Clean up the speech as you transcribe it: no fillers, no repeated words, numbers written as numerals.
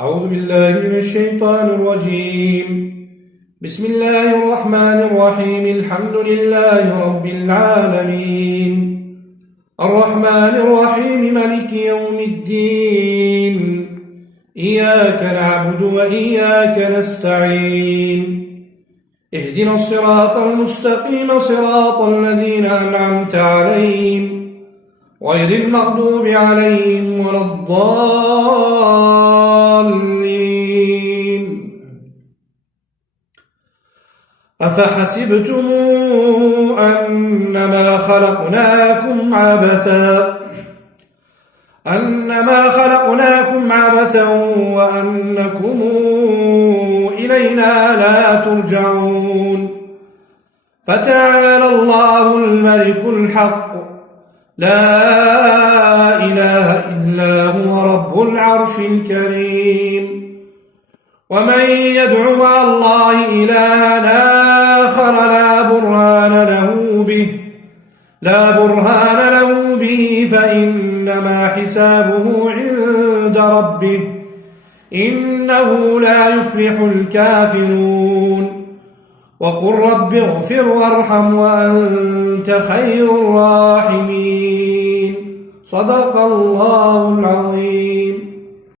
أعوذ بالله من الشيطان الرجيم. بسم الله الرحمن الرحيم. الحمد لله رب العالمين، الرحمن الرحيم، ملك يوم الدين. إياك نعبد وإياك نستعين. اهدنا الصراط المستقيم، صراط الذين أنعمت عليهم غير المغضوب عليهم ولا الضالين. أفحسبتم أنما خلقناكم عبثا وأنكم إلينا لا ترجعون. فتعالى الله الملك الحق، لا إله إلا هو رب العرش الكريم. ومن يدع مع الله إلها آخر لا برهان له به فإنما حسابه عند ربه، إنه لا يفلح الكافرون. وقل رب اغفر وارحم وأنت خير الراحمين. صدق الله العظيم.